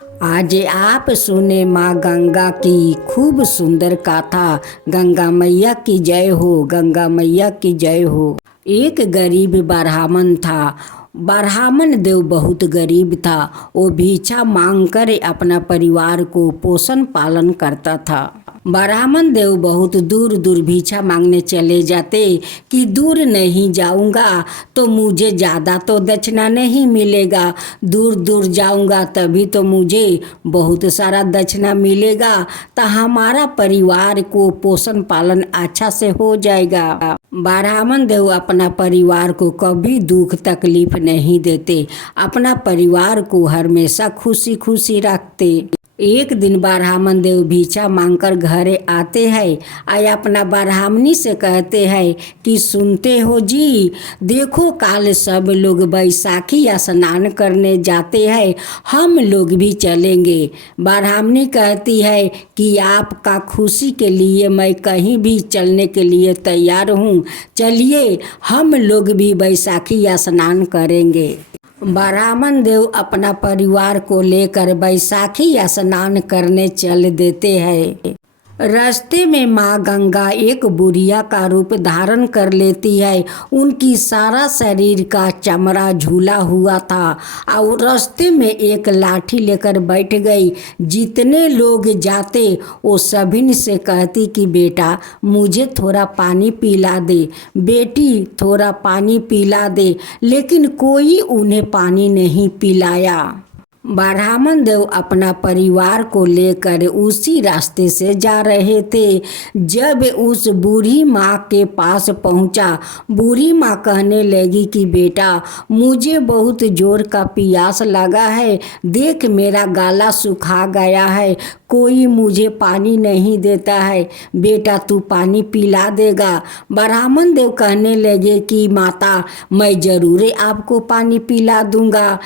आज आप सुने माँ गंगा की खूब सुंदर गाथा। गंगा मैया की जय हो, गंगा मैया की जय हो। एक गरीब ब्राह्मण था। ब्राह्मण देव बहुत गरीब था। वो भिक्षा मांगकर अपना परिवार को पोषण पालन करता था। ब्राह्मण देव बहुत दूर दूर भिक्षा मांगने चले जाते कि दूर नहीं जाऊंगा तो मुझे ज़्यादा तो दक्षिणा नहीं मिलेगा, दूर दूर जाऊंगा तभी तो मुझे बहुत सारा दक्षिणा मिलेगा, तो हमारा परिवार को पोषण पालन अच्छा से हो जाएगा। ब्राह्मण देव अपना परिवार को कभी दुख तकलीफ नहीं देते, अपना परिवार को हमेशा खुशी खुशी रखते। एक दिन ब्राह्मण देव भिक्षा मांगकर घरे आते हैं और अपना ब्राह्मणी से कहते हैं कि सुनते हो जी, देखो काल सब लोग बैसाखी स्नान करने जाते हैं, हम लोग भी चलेंगे। ब्राह्मणी कहती है कि आपका खुशी के लिए मैं कहीं भी चलने के लिए तैयार हूँ, चलिए हम लोग भी बैसाखी स्नान करेंगे। ब्राह्मण देव अपना परिवार को लेकर बैसाखी स्नान करने चल देते हैं। रास्ते में माँ गंगा एक बुढ़िया का रूप धारण कर लेती है। उनकी सारा शरीर का चमड़ा झूला हुआ था और रास्ते में एक लाठी लेकर बैठ गई। जितने लोग जाते वो सभी से कहती कि बेटा मुझे थोड़ा पानी पिला दे, बेटी थोड़ा पानी पिला दे, लेकिन कोई उन्हें पानी नहीं पिलाया। ब्राह्मण देव अपना परिवार को लेकर उसी रास्ते से जा रहे थे। जब उस बूढ़ी माँ के पास पहुँचा, बूढ़ी माँ कहने लगी कि बेटा मुझे बहुत जोर का प्यास लगा है, देख मेरा गला सूखा गया है, कोई मुझे पानी नहीं देता है, बेटा तू पानी पिला देगा। ब्राह्मण देव कहने लगे कि माता मैं ज़रूर आपको पानी पिला दूंगा।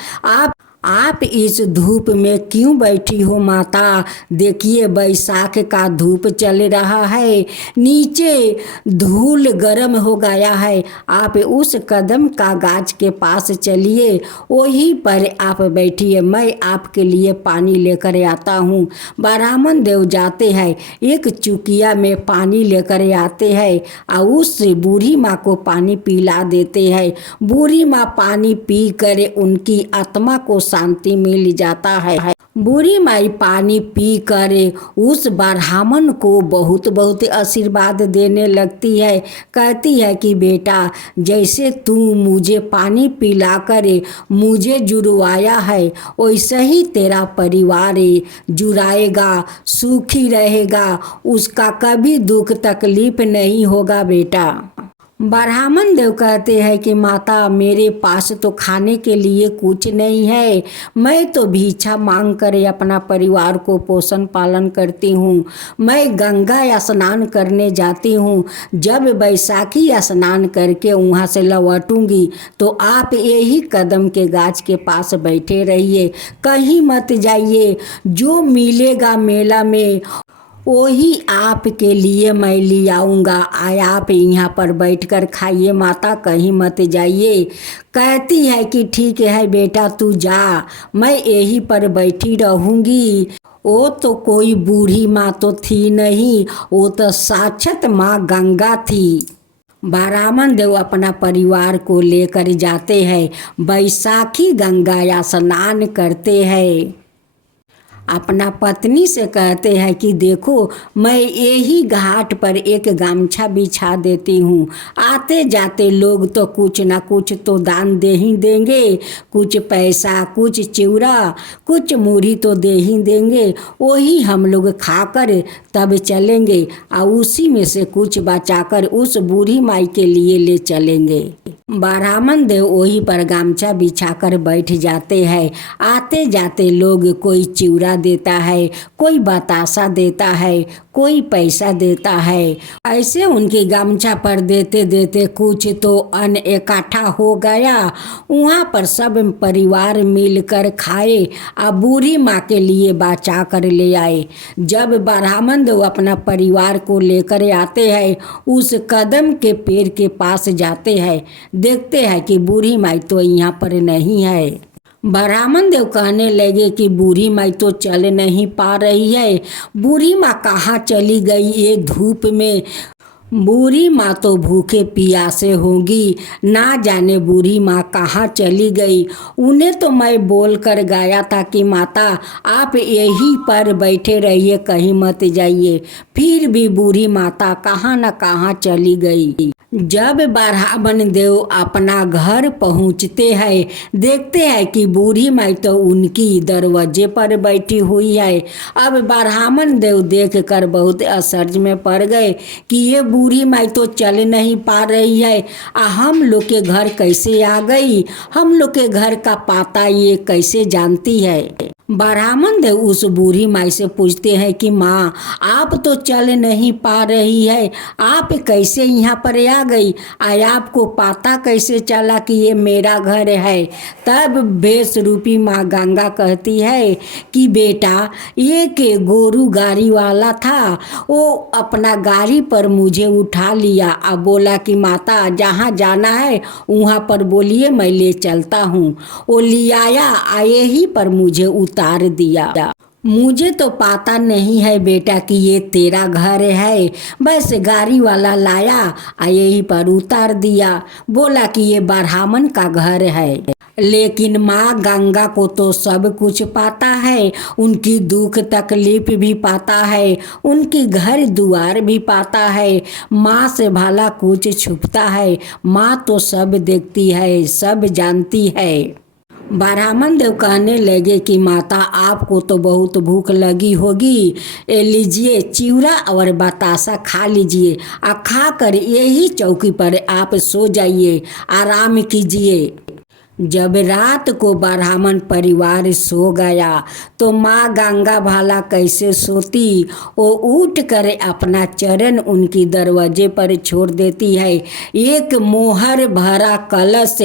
आप इस धूप में क्यों बैठी हो माता? देखिए बैसाख का धूप चल रहा है, नीचे धूल गर्म हो गया है, आप उस कदम का गाछ के पास चलिए, वहीं पर आप बैठिए, मैं आपके लिए पानी लेकर आता हूँ। ब्राह्मण देव जाते हैं, एक चुकिया में पानी लेकर आते हैं और उस बूढ़ी माँ को पानी पिला देते हैं। बूढ़ी माँ पानी पी कर उनकी आत्मा को शांति मिल जाता है। बूढ़ी माई पानी पी कर उस ब्राह्मण को बहुत बहुत आशीर्वाद देने लगती है। कहती है कि बेटा जैसे तू मुझे पानी पिला कर मुझे जुड़वाया है, वैसे ही तेरा परिवार जुड़ाएगा, सुखी रहेगा, उसका कभी दुख तकलीफ नहीं होगा बेटा। ब्राह्मण देव कहते हैं कि माता मेरे पास तो खाने के लिए कुछ नहीं है, मैं तो भिक्षा मांग कर अपना परिवार को पोषण पालन करती हूँ। मैं गंगा स्नान करने जाती हूँ, जब बैसाखी स्नान करके वहाँ से लौटूंगी तो आप यही कदम के गाछ के पास बैठे रहिए, कहीं मत जाइए, जो मिलेगा मेला में वही आपके लिए मैं ले आऊँगा, आप यहाँ पर बैठकर खाइए माता, कहीं मत जाइए। कहती है कि ठीक है बेटा तू जा, मैं यहीं पर बैठी रहूँगी। वो तो कोई बूढ़ी माँ तो थी नहीं, वो तो साक्षात माँ गंगा थी। ब्राह्मण देव अपना परिवार को लेकर जाते हैं, बैसाखी गंगा स्नान करते हैं। अपना पत्नी से कहते हैं कि देखो मैं यही घाट पर एक गमछा बिछा देती हूँ, आते जाते लोग तो कुछ ना कुछ तो दान दे ही देंगे, कुछ पैसा, कुछ चिवड़ा, कुछ मूढ़ी तो दे ही देंगे, वही हम लोग खाकर तब चलेंगे और उसी में से कुछ बचाकर उस बूढ़ी माई के लिए ले चलेंगे। ब्राह्मण देव वही पर गमछा बिछाकर बैठ जाते हैं। आते जाते लोग कोई चिवड़ा देता है, कोई बतासा देता है, कोई पैसा देता है। ऐसे उनके गमछा पर देते देते कुछ तो अन्न इकट्ठा हो गया। वहाँ पर सब परिवार मिलकर खाए और बूढ़ी माँ के लिए बचा कर ले आए। जब ब्राह्मण देव अपना परिवार को लेकर आते हैं, उस कदम के पेड़ के पास जाते हैं, देखते हैं कि बूढ़ी माई तो यहाँ पर नहीं है। ब्राह्मण देव कहने लगे कि बूढ़ी माई तो चल नहीं पा रही है। बूढ़ी माँ कहाँ चली गई ये धूप में? बूढ़ी माँ तो भूखे प्यासे होंगी, ना जाने बूढ़ी माँ कहाँ चली गई। उन्हें तो मैं बोल कर गाया था कि माता आप यहीं पर बैठे रहिए, कहीं मत जाइए। फिर भी बूढ़ी माता कहाँ न कहाँ चली गई। जब ब्राह्मण देव अपना घर पहुँचते हैं, देखते हैं कि बूढ़ी माई तो उनकी दरवाजे पर बैठी हुई है। अब ब्राह्मण देव देख कर बहुत आश्चर्य में पड़ गए कि ये बूढ़ी माई तो चल नहीं पा रही है, हम लोग के घर कैसे आ गई? हम लोग के घर का पता ये कैसे जानती है? ब्राह्मण देव उस बूढ़ी माई से पूछते हैं कि माँ आप तो चल नहीं पा रही है, आप कैसे यहाँ पर आ गई? आपको पता कैसे चला कि ये मेरा घर है? तब भेष रूपी माँ गंगा कहती है कि बेटा एक गोरू गाड़ी वाला था, वो अपना गाड़ी पर मुझे उठा लिया। अब बोला कि माता जहाँ जाना है वहाँ पर बोलिए, मैं ले चलता हूँ। वो ले आया, आए ही पर मुझे उतार दिया। मुझे तो पता नहीं है बेटा कि ये तेरा घर है, बस गाड़ी वाला लाया, यहीं पर उतार दिया। बोला कि ये ब्राह्मण का घर है। लेकिन माँ गंगा को तो सब कुछ पता है, उनकी दुख तकलीफ भी पता है, उनकी घर दुआर भी पता है। माँ से भला कुछ छुपता है? माँ तो सब देखती है, सब जानती है। ब्राह्मण देव कहने लगे कि माता आपको तो बहुत भूख लगी होगी, लीजिए चिवड़ा और बतासा खा लीजिए, खा कर यही चौकी पर आप सो जाइए, आराम कीजिए। जब रात को ब्राह्मण परिवार सो गया तो माँ गंगा भला कैसे सोती? वो उठ कर अपना चरण उनकी दरवाजे पर छोड़ देती है। एक मोहर भरा कलश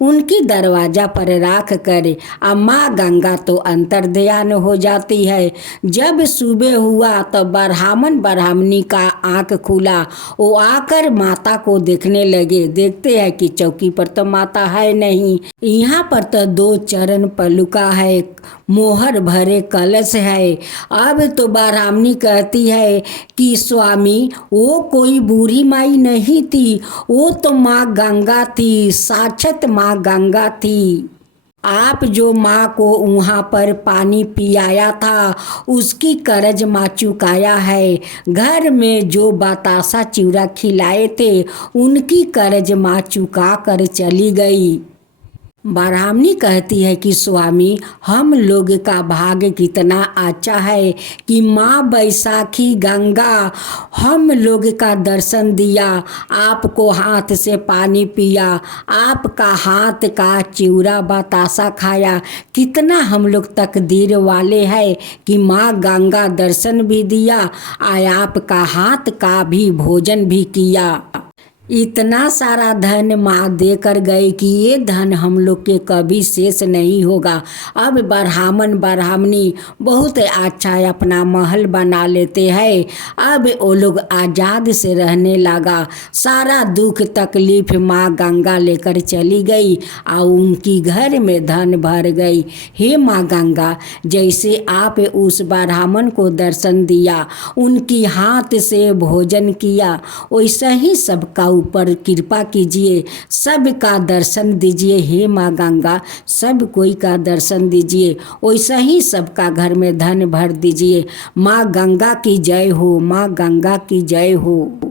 उनकी दरवाजा पर रख कर माँ गंगा तो अंतर्ध्यान हो जाती है। जब सुबह हुआ तो ब्राह्मण ब्राह्मणी का आँख खुला, वो आकर माता को देखने लगे। देखते हैं कि चौकी पर तो माता है नहीं, यहाँ पर तो दो चरण पलुका है, मोहर भरे कलश है। अब तो ब्राह्मणी कहती है कि स्वामी वो कोई बूढ़ी माई नहीं थी, वो तो माँ गंगा थी, साक्षात माँ गंगा थी। आप जो माँ को वहाँ पर पानी पियाया था उसकी कर्ज माँ चुकाया है। घर में जो बतासा चिवड़ा खिलाए थे उनकी कर्ज माँ चुका कर चली गई। ब्राह्मणी कहती है कि स्वामी हम लोग का भाग्य कितना अच्छा है कि माँ बैसाखी गंगा हम लोग का दर्शन दिया, आपको हाथ से पानी पिया, आपका हाथ का चिवड़ा बतासा खाया। कितना हम लोग तकदीर वाले हैं कि माँ गंगा दर्शन भी दिया, आपका हाथ का भी भोजन भी किया। इतना सारा धन माँ देकर गए कि ये धन हम लोग के कभी शेष नहीं होगा। अब ब्राह्मण ब्राह्मणी बहुत अच्छा अपना महल बना लेते हैं। अब वो लोग आज़ाद से रहने लगा। सारा दुख तकलीफ माँ गंगा लेकर चली गई और उनकी घर में धन भर गई। हे माँ गंगा, जैसे आप उस ब्राह्मण को दर्शन दिया, उनकी हाथ से भोजन किया, वैसा ही सबका ऊपर कृपा कीजिए, सबका दर्शन दीजिए। हे माँ गंगा, सब कोई का दर्शन दीजिए, वैसा ही सबका घर में धन भर दीजिए। माँ गंगा की जय हो, माँ गंगा की जय हो।